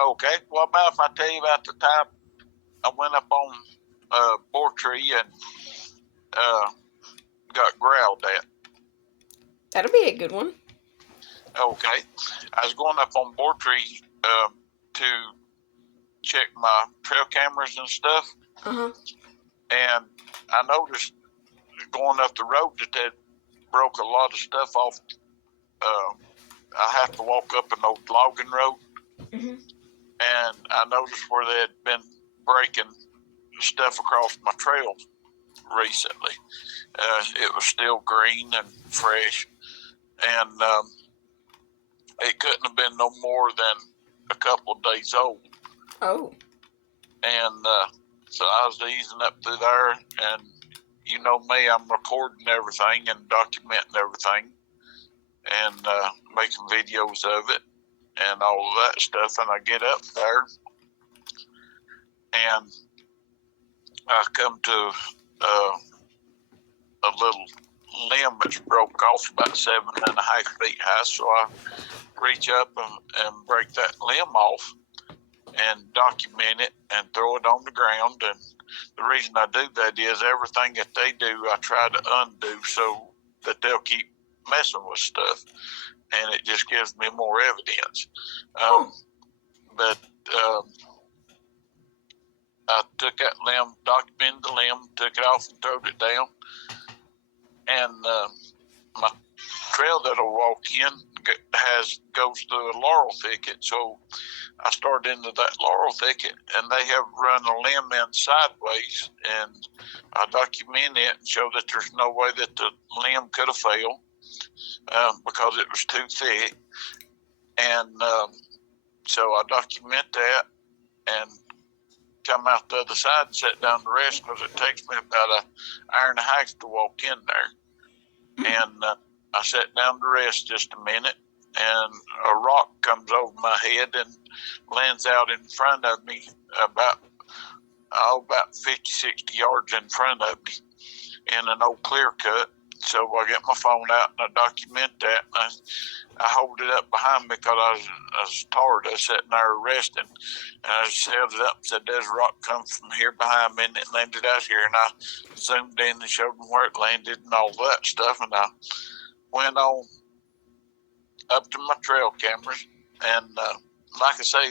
Okay. Well, about if I tell you about the time I went up on a boar tree and got growled at. That'll be a good one. Okay. I was going up on boar tree to check my trail cameras and stuff. Uh-huh. And I noticed going up the road that broke a lot of stuff off. I have to walk up an old logging road. Mm-hmm. And I noticed where they had been breaking stuff across my trail recently. It was still green and fresh, and it couldn't have been no more than a couple of days old. Oh. And so I was easing up through there, and you know me, I'm recording everything and documenting everything, and making videos of it and all of that stuff. And I get up there, and I come to a little limb that's broke off about 7.5 feet high. So I reach up and break that limb off and document it and throw it on the ground. And the reason I do that is everything that they do, I try to undo so that they'll keep messing with stuff. And it just gives me more evidence. But I took that limb, documented the limb, took it off and threw it down. And my trail that I walk in goes through a laurel thicket. So I started into that laurel thicket, and they have run a limb in sideways. And I document it and show that there's no way that the limb could have failed because it was too thick. And so I document that and come out the other side and sit down to rest because it takes me about an hour and a half to walk in there. And I sat down to rest just a minute, and a rock comes over my head and lands out in front of me about 50, 60 yards in front of me in an old clear cut. So I get my phone out and I document that. And I hold it up behind me because I was tired. I was sitting there resting. And I just held it up and said, there's a rock come from here behind me, and it landed out here. And I zoomed in and showed them where it landed and all that stuff. And I went on up to my trail cameras. And like I say,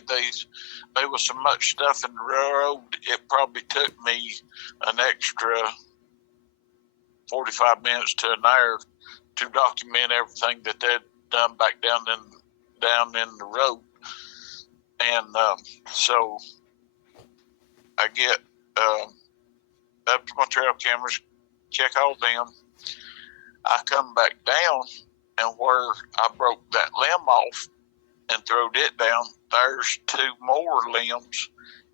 there was so much stuff in the road, it probably took me an extra 45 minutes to an hour to document everything that they'd done back down in the road. And so I get up to my trail cameras, check all them. I come back down, and where I broke that limb off and threw it down, there's 2 more limbs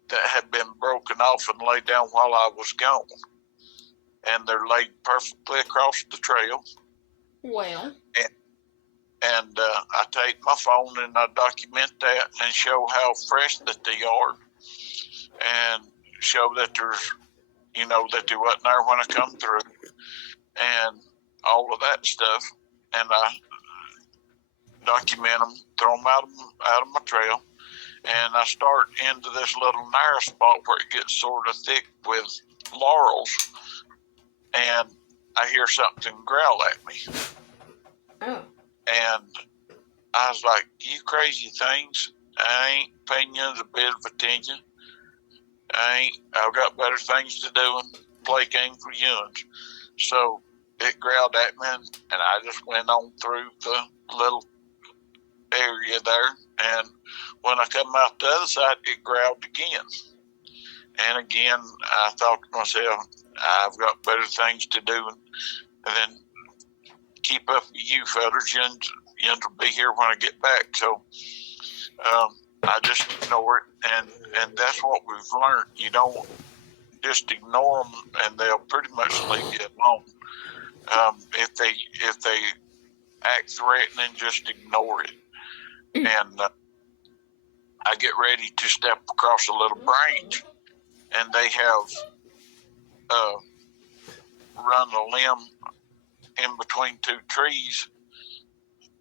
that had been broken off and laid down while I was gone. And they're laid perfectly across the trail. Well. And I take my phone and I document that and show how fresh that they are, and show that there's, that they wasn't there when I come through, and all of that stuff. And I document them, throw them out of my trail, and I start into this little narrow spot where it gets sort of thick with laurels. And I hear something growl at me. Oh. And I was like, you crazy things. I ain't paying you a bit of attention. I've got better things to do and play games with you. So it growled at me, and I just went on through the little area there. And when I come out the other side, it growled again. And again, I thought to myself, I've got better things to do than keep up with you fellas. You'll be here when I get back. So I just ignore it, and that's what we've learned. You don't just ignore them, and they'll pretty much leave you alone. If they act threatening, just ignore it. And I get ready to step across a little branch, and they have run a limb in between 2 trees,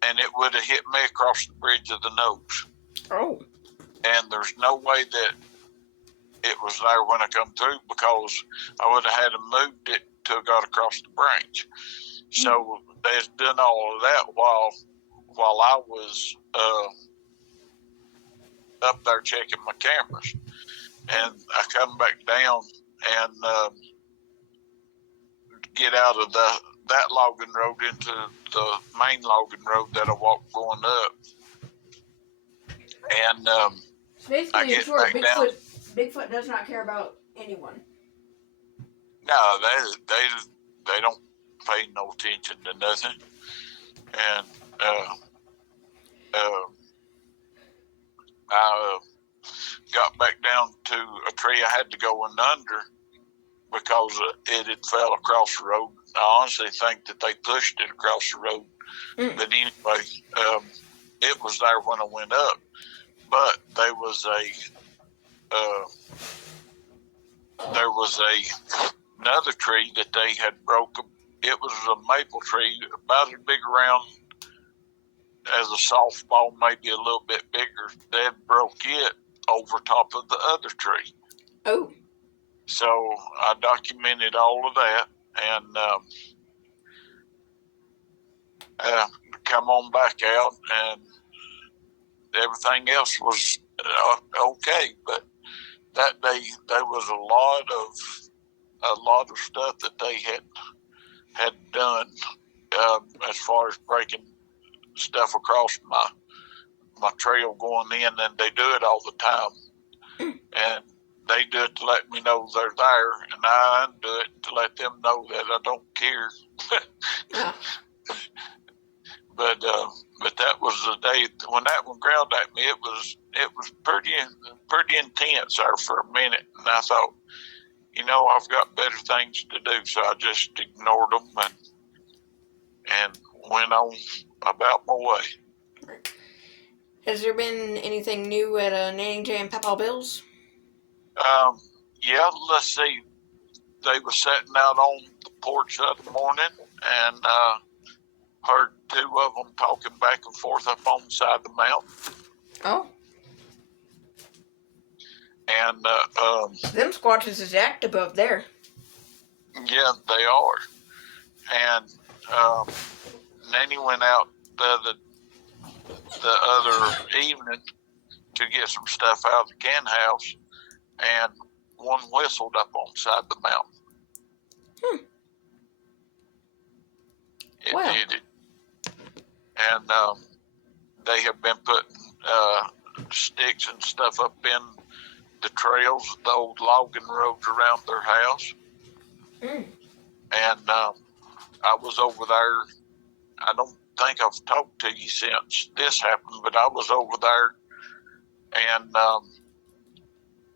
and it would have hit me across the bridge of the nose. Oh. and there's no way that it was there when I come through, because I would have had to move it till I got across the branch. So they's done all of that while I was up there checking my cameras, and I come back down and get out of that logging road into the main logging road that I walked going up, and So basically, I in get short, back down. Bigfoot does not care about anyone. No, they don't pay no attention to nothing, and I got back down to a tree I had to go in under because it had fell across the road. I honestly think that they pushed it across the road. But anyway, it was there when I went up. But there was another tree that they had broken. It was a maple tree about as big around as a softball, maybe a little bit bigger. They had broke it over top of the other tree. Oh. So I documented all of that, and come on back out, and everything else was okay. But that day there was a lot of stuff that they had done as far as breaking stuff across my trail going in, and they do it all the time. And they do it to let me know they're there, and I do it to let them know that I don't care. But that was the day when that one growled at me. It was pretty intense there for a minute, and I thought, I've got better things to do, so I just ignored them and went on about my way. Has there been anything new at Nanny J and Papa Bill's? Yeah, let's see. They were sitting out on the porch the other morning, and heard two of them talking back and forth up on the side of the mountain. Oh. And them Squatches is active up there. Yeah, they are. And Nanny went out the other evening to get some stuff out of the can house, and one whistled up on the side of the mountain. It wow. did it. And they have been putting sticks and stuff up in the trails, the old logging roads around their house. And I was over there. I don't think I've talked to you since this happened, but I was over there, and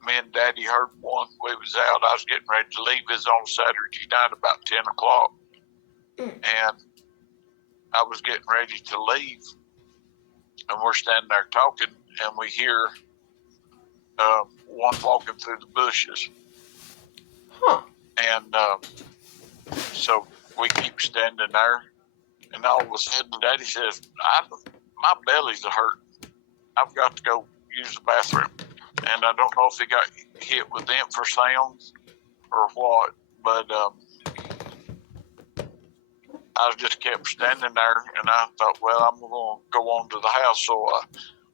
me and Daddy heard one. We was out. I was getting ready to leave. It was on Saturday night about 10 o'clock. And I was getting ready to leave, and we're standing there talking, and we hear one walking through the bushes. And so we keep standing there, and all of a sudden Daddy says, my belly's hurting. I've got to go use the bathroom. And I don't know if he got hit with infrasound or what, but I just kept standing there, and I thought, well, I'm going to go on to the house. So I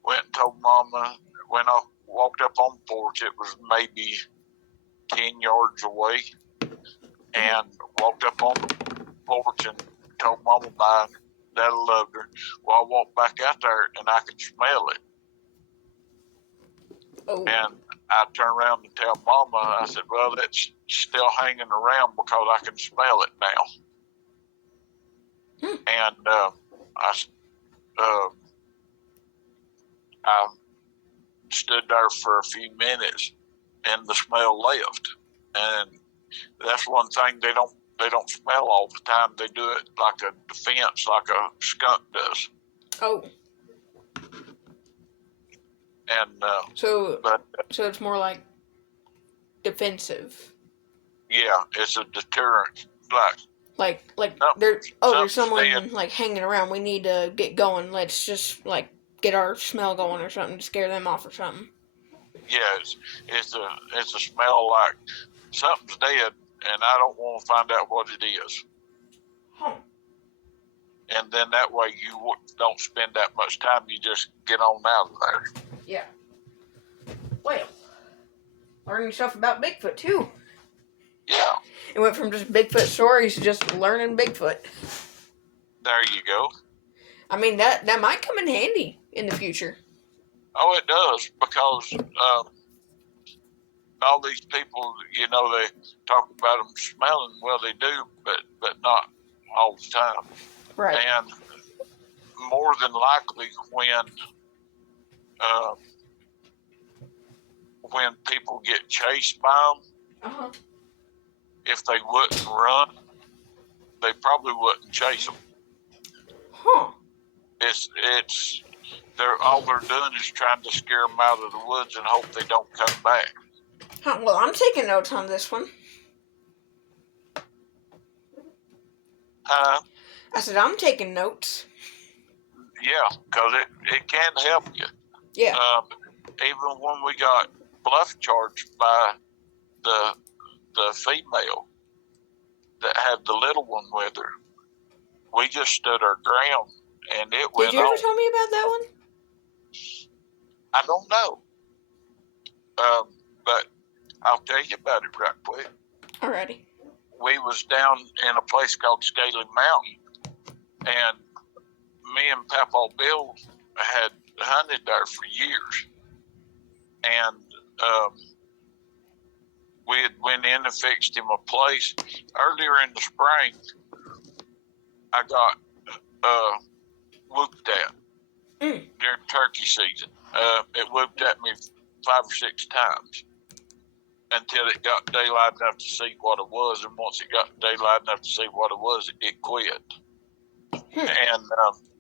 went and told Mama. When I walked up on the porch, it was maybe 10 yards away, and walked up on the porch and told Mama bye. That I loved her. Well, I walked back out there, and I could smell it. Oh. And I turned around and tell Mama, I said, well, that's still hanging around because I can smell it now. And I stood there for a few minutes, and the smell left. And that's one thing, they don't smell all the time. They do it like a defense, like a skunk does. Oh. And so it's more like defensive. Yeah, it's a deterrent. Like there's someone like hanging around. We need to get going. Let's just like get our smell going or something to scare them off or something. Yeah, it's a smell like something's dead, and I don't want to find out what it is. Huh. And then that way you don't spend that much time. You just get on out of there. Yeah. Well, learning stuff about Bigfoot too. Yeah. It went from just Bigfoot stories to just learning Bigfoot. There you go. I mean, that might come in handy in the future. Oh, it does, because all these people, they talk about them smelling. Well, they do, but not all the time. Right. And more than likely, when people get chased by them, if they wouldn't run, they probably wouldn't chase them. Huh. All they're doing is trying to scare them out of the woods and hope they don't come back. Huh. Well, I'm taking notes on this one. Huh? I said I'm taking notes. Yeah, because it can help you. Yeah. Even when we got bluff charged by the female that had the little one with her, we just stood our ground, and it went on. Did you ever tell me about that one? I don't know. But I'll tell you about it right quick. Alrighty. We was down in a place called Scaly Mountain, and me and Papa Bill had hunted there for years. And we had went in and fixed him a place. Earlier in the spring, I got whooped at during turkey season. It whooped at me 5 or 6 times until it got daylight enough to see what it was. And once it got daylight enough to see what it was, it quit. And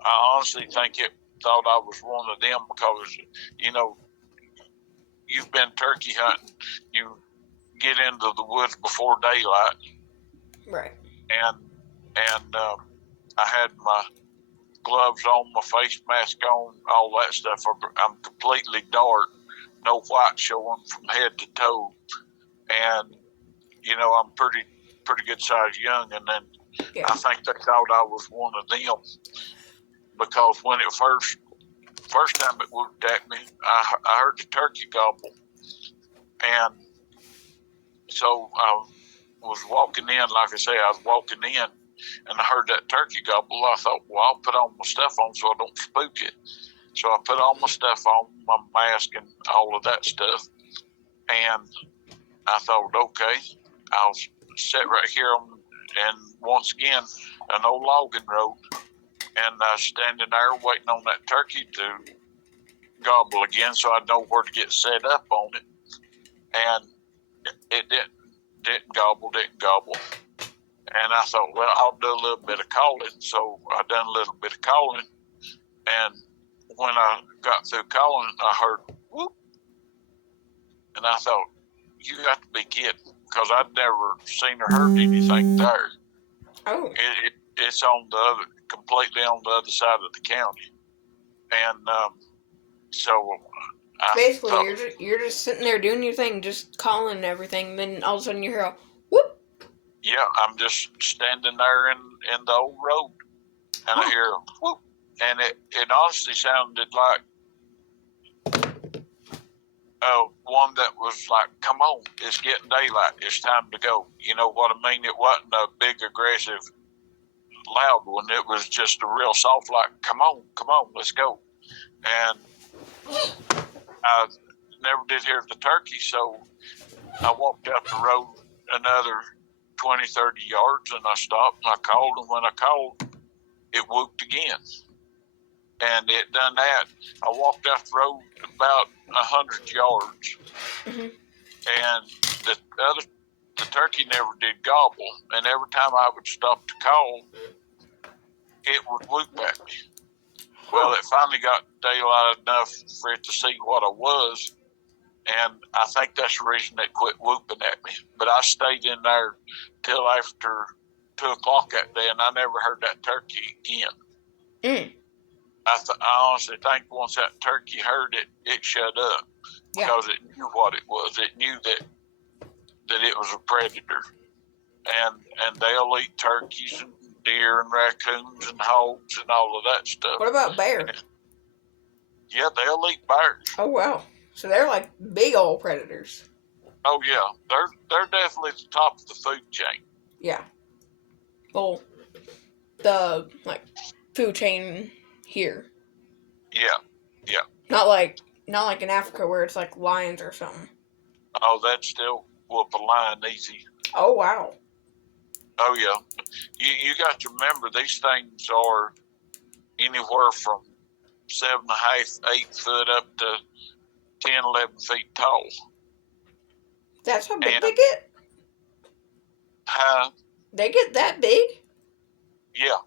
I honestly think it thought I was one of them because, you've been turkey hunting. You get into the woods before daylight. Right. And I had my gloves on, my face mask on, all that stuff. I'm completely dark, no white showing from head to toe. And, I'm pretty good sized young. And then I think they thought I was one of them because when it first time it whooped at me, I heard the turkey gobble. And so I was walking in, like I say, I was walking in and I heard that turkey gobble. I thought, well, I'll put all my stuff on so I don't spook it. So I put all my stuff on, my mask and all of that stuff. And I thought, okay, I'll sit right here and once again, an old logging road. And I was standing there waiting on that turkey to gobble again so I know where to get set up on it. And it didn't gobble. And I thought, well, I'll do a little bit of calling. So I done a little bit of calling. And when I got through calling, I heard whoop. And I thought, you got to be kidding, because I'd never seen or heard anything there. Oh. It's completely on the other side of the county. And so basically, you're just sitting there doing your thing, just calling and everything, and then all of a sudden you hear a whoop. Yeah, I'm just standing there in the old road, and I hear a whoop, and it honestly sounded like one that was like, come on, it's getting daylight, it's time to go. You know what I mean? It wasn't a big, aggressive, loud one. It was just a real soft, like, come on, let's go. And I never did hear the turkey, so I walked up the road another 20, 30 yards, and I stopped, and I called, and when I called, it whooped again. And it done that. I walked off the road about 100 yards, and the turkey never did gobble. And every time I would stop to call, it would whoop at me. Well, it finally got daylight enough for it to see what I was, and I think that's the reason it quit whooping at me. But I stayed in there till after 2 o'clock that day, and I never heard that turkey again. I honestly think once that turkey heard it, it shut up because it knew what it was. It knew that it was a predator, and they'll eat turkeys and deer and raccoons and hogs and all of that stuff. What about bears? Yeah, they'll eat bears. Oh wow! So they're like big old predators. Oh yeah, they're definitely the top of the food chain. Yeah. Well, the like food chain here. Yeah. Not like in Africa where it's like lions or something. Oh, that'd still whoop a lion easy. Oh wow. Oh yeah. You got to remember these things are anywhere from 7.5, 8 foot up to 10, 11 feet tall. That's how big they get? They get that big? Yeah.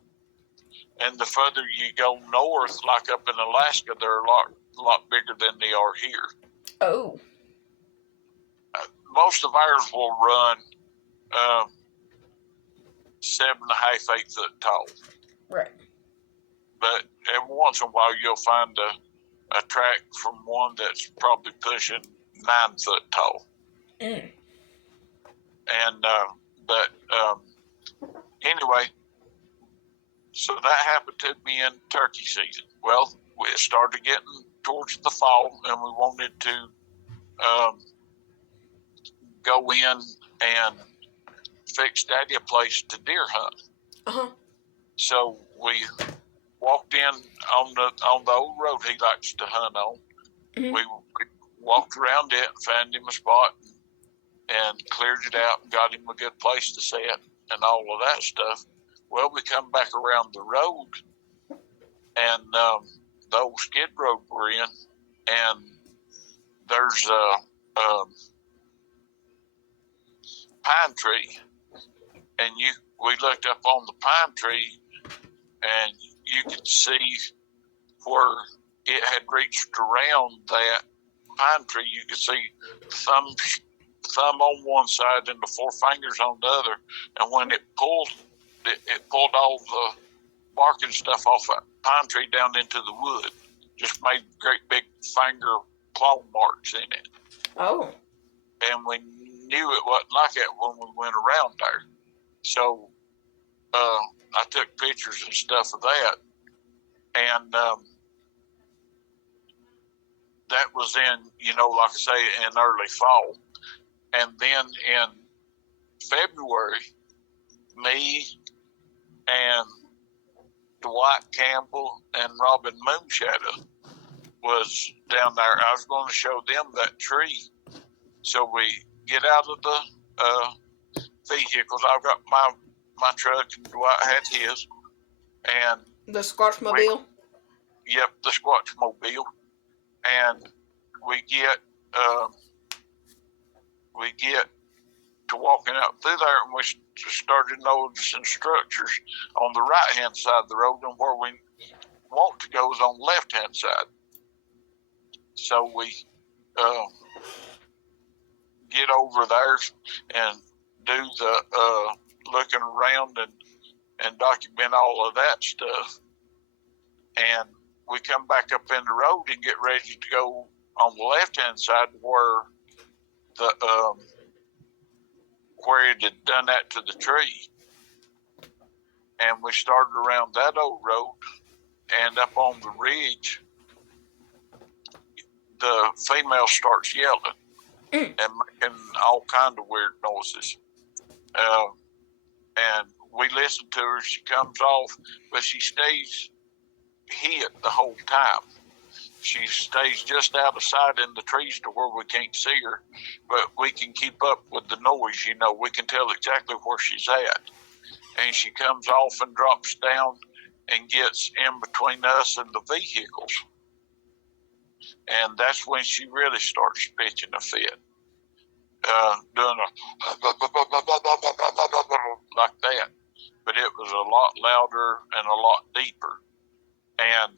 And the further you go north, like up in Alaska, they're a lot bigger than they are here. Oh. Most of ours will run 7.5, 8 foot tall. Right. But every once in a while, you'll find a track from one that's probably pushing 9 foot tall. Mm. And anyway, so that happened to me in turkey season. Well, it started getting towards the fall, and we wanted to go in and fix Daddy a place to deer hunt. Uh-huh. So we walked in on the old road he likes to hunt on. Mm-hmm. We walked around it, found him a spot, and cleared it out and got him a good place to sit and all of that stuff. Well, we come back around the road, and the old skid road we're in, and there's a pine tree, and we looked up on the pine tree, and you could see where it had reached around that pine tree. You could see thumb on one side and the 4 fingers on the other, and when it pulled all the bark and stuff off that pine tree down into the wood. Just made great big finger claw marks in it. Oh. And we knew it wasn't like that when we went around there. So I took pictures and stuff of that. And that was in, like I say, in early fall. And then in February, me and Dwight Campbell and Robin Moonshadow was down there. I was going to show them that tree. So we get out of the vehicles. I've got my truck, and Dwight had his. And the Squatchmobile? Yep, the Squatchmobile. And we get to walking out through there, and we started noticing structures on the right-hand side of the road, and where we want to go is on the left-hand side. So we get over there and do the looking around and document all of that stuff. And we come back up in the road and get ready to go on the left-hand side where it had done that to the tree. And we started around that old road, and up on the ridge, the female starts yelling and making all kind of weird noises. And we listen to her. She comes off, but she stays hid the whole time. She stays just out of sight in the trees to where we can't see her, but we can keep up with the noise. We can tell exactly where she's at. And she comes off and drops down and gets in between us and the vehicles. And that's when she really starts pitching a fit. Doing like that. But it was a lot louder and a lot deeper. And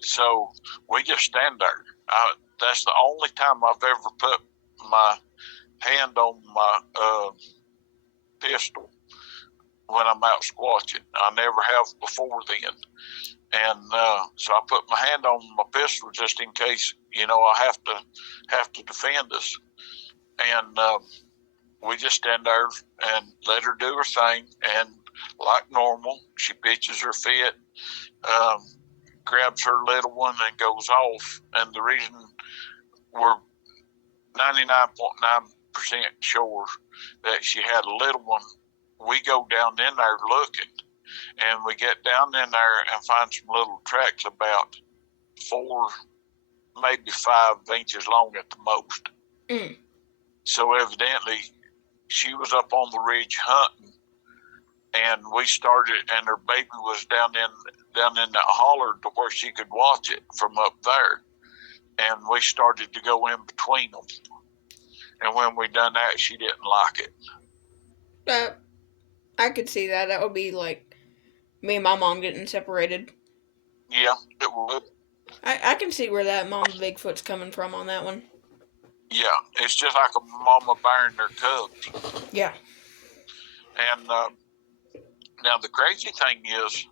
so we just stand there. That's the only time I've ever put my hand on my pistol when I'm out squatching. I never have before then. And so I put my hand on my pistol just in case, I have to defend us. And we just stand there and let her do her thing. And like normal, she pitches her fit, grabs her little one, and goes off. And the reason we're 99.9% sure that she had a little one, we go down in there looking, and we get down in there and find some little tracks about 4, maybe 5 inches long at the most. Mm. So evidently, she was up on the ridge hunting, and we started, and her baby was down in that holler to where she could watch it from up there, and we started to go in between them. And when we done that, she didn't like it. I could see that. That would be like me and my mom getting separated. Yeah, it would. I can see where that Mama Bigfoot's coming from on that one. Yeah, it's just like a mama bearing their cubs. Yeah. And now the crazy thing is,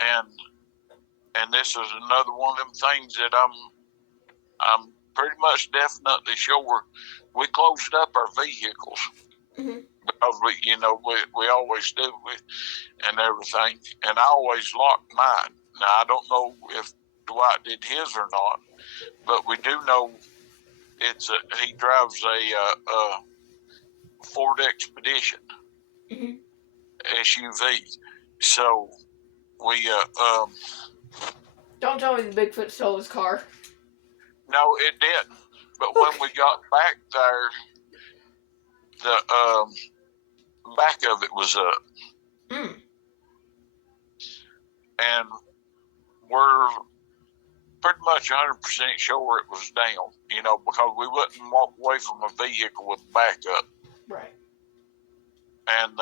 and this is another one of them things that I'm pretty much definitely sure we closed up our vehicles. Mm-hmm. Because we always do and everything, and I always locked mine. Now I don't know if Dwight did his or not, but we do know he drives a Ford Expedition SUV. So we Don't tell me the Bigfoot stole his car. no, it didn't. But when we got back there, the back of it was up. Mm. And we're pretty much 100% sure it was down, because we wouldn't walk away from a vehicle with backup. Right. And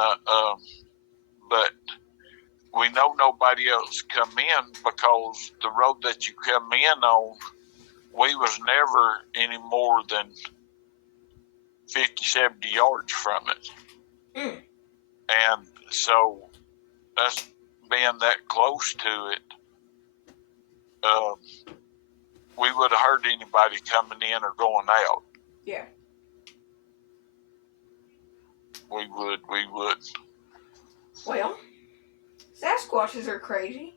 but we know nobody else come in because the road that you come in on, we was never any more than 50, 70 yards from it. Mm. And so us being that close to it, we would have heard anybody coming in or going out. Yeah. We would. Well, Sasquatches are crazy.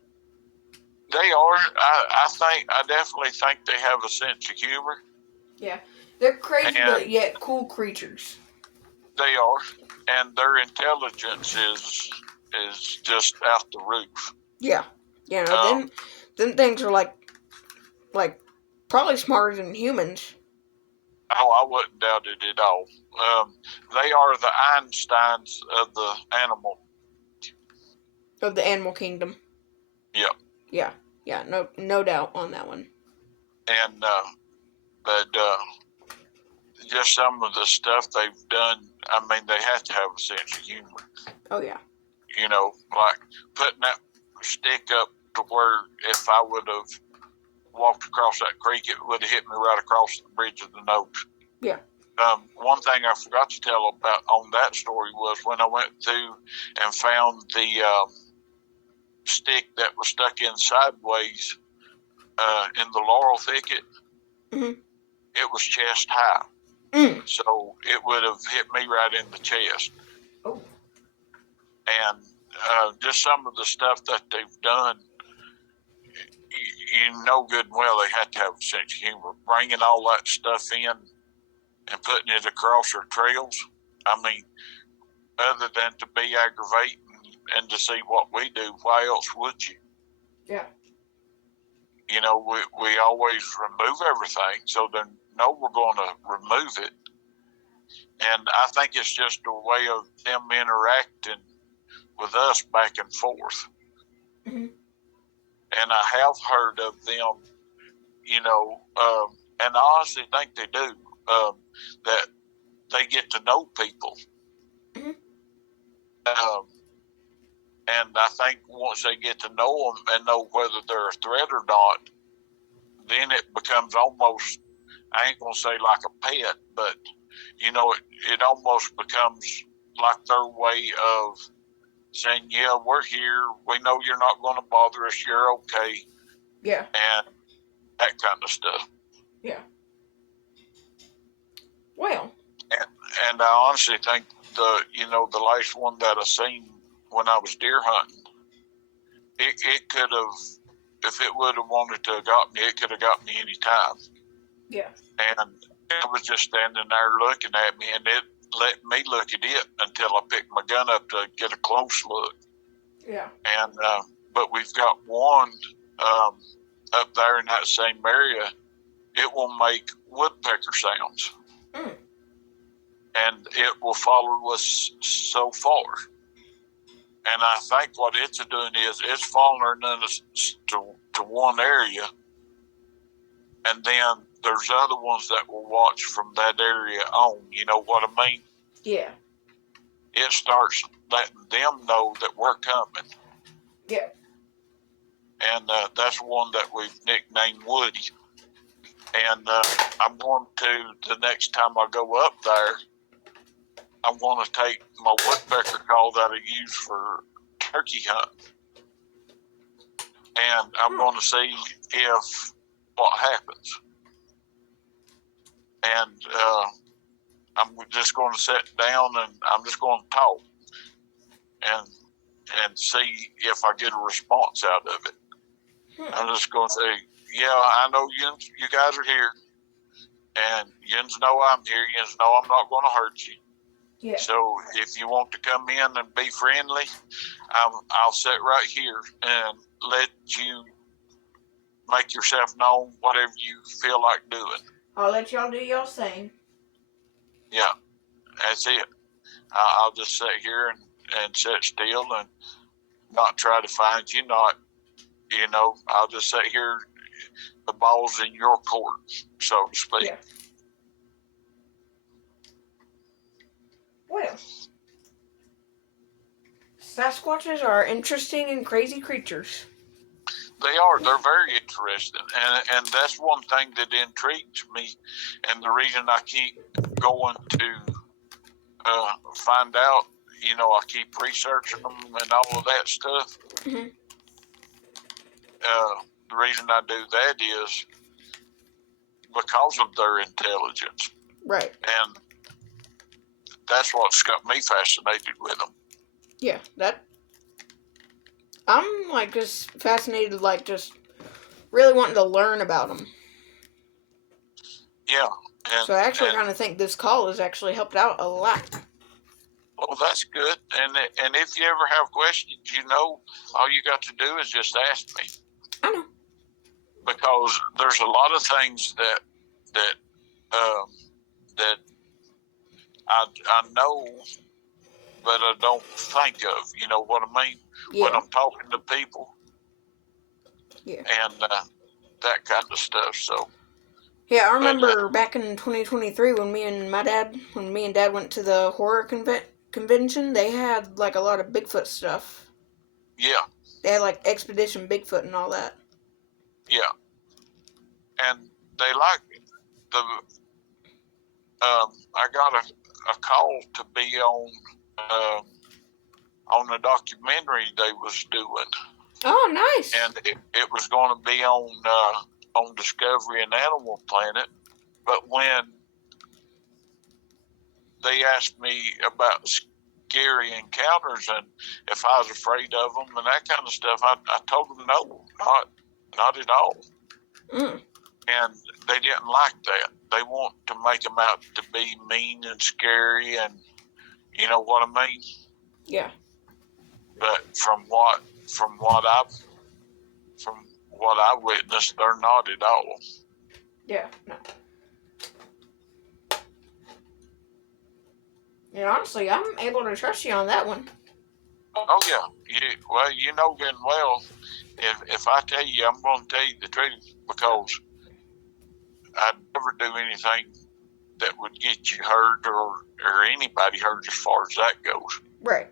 They are. I definitely think they have a sense of humor. Yeah. They're crazy, but yet cool creatures. They are. And their intelligence is just out the roof. Yeah. Them things are like probably smarter than humans. Oh, I wouldn't doubt it at all. They are the Einsteins of the animal. Of the animal kingdom. Yep. Yeah. No doubt on that one. And but just some of the stuff they've done. I mean, they have to have a sense of humor. Oh yeah. Like putting that stick up to where if I would have walked across that creek, it would have hit me right across the bridge of the nose. Yeah. One thing I forgot to tell about on that story was when I went through and found the stick that was stuck in sideways in the laurel thicket. Mm-hmm. It was chest high. Mm. So it would have hit me right in the chest. Oh. And just some of the stuff that they've done, you know good and well they had to have a sense of humor. Bringing all that stuff in and putting it across their trails, I mean, other than to be aggravating and to see what we do, why else would you? Yeah. We always remove everything, so they know we're going to remove it. And I think it's just a way of them interacting with us back and forth. Mm-hmm. And I have heard of them, and I honestly think they do, that they get to know people. Mm-hmm. And I think once they get to know them and know whether they're a threat or not, then it becomes almost, I ain't going to say like a pet, but, it almost becomes like their way of saying, "Yeah, we're here. We know you're not going to bother us. You're okay." Yeah. And that kind of stuff. Yeah. Well. And I honestly think the last one that I seen when I was deer hunting, it could have, if it would have wanted to have got me, it could have got me any time. Yeah. And it was just standing there looking at me, and it let me look at it until I picked my gun up to get a close look. Yeah. And but we've got one up there in that same area. It will make woodpecker sounds. Mm. And it will follow us so far. And I think what it's doing is it's following us to one area, and then there's other ones that will watch from that area on. You know what I mean? Yeah. It starts letting them know that we're coming. Yeah. And that's one that we've nicknamed Woody. And I'm going to, the next time I go up there, I'm going to take my woodpecker call that I use for turkey hunt, and I'm going to see if what happens. And I'm just going to sit down and I'm just going to talk and see if I get a response out of it. I'm just going to say, "Yeah, I know you guys are here, and you know I'm here. You know I'm not going to hurt you. Yeah. So if you want to come in and be friendly, I'll sit right here and let you make yourself known, whatever you feel like doing." I'll let y'all do y'all thing. Yeah, that's it. I'll just sit here and sit still and not try to find you. I'll just sit here. The ball's in your court, so to speak. Yeah. Well, Sasquatches are interesting and crazy creatures. They are. They're very interesting. And that's one thing that intrigues me. And the reason I keep going to find out, I keep researching them and all of that stuff. Mm-hmm. The reason I do that is because of their intelligence. Right. And that's what's got me fascinated with them. Yeah, I'm just fascinated, just really wanting to learn about them. Yeah. So I actually kind of think this call has actually helped out a lot. Well, that's good. And if you ever have questions, all you got to do is just ask me. I know. Because there's a lot of things that I know, but I don't think of. You know what I mean? Yeah. When I'm talking to people. Yeah. And that kind of stuff. So. Yeah, I remember back in 2023 when me and Dad went to the horror convention. They had a lot of Bigfoot stuff. Yeah. They had Expedition Bigfoot and all that. Yeah. And they like I got a call to be on a documentary they was doing. Oh, nice. And it was going to be on Discovery and Animal Planet, but when they asked me about scary encounters and if I was afraid of them and that kind of stuff, I told them no, not at all. Mm. And they didn't like that. They want to make them out to be mean and scary, and you know what I mean? Yeah. But from what I witnessed, they're not at all. Yeah, no. And honestly, I'm able to trust you on that one. Oh yeah. You know good and well. If I tell you, I'm going to tell you the truth, because I'd never do anything that would get you hurt or anybody hurt as far as that goes. Right.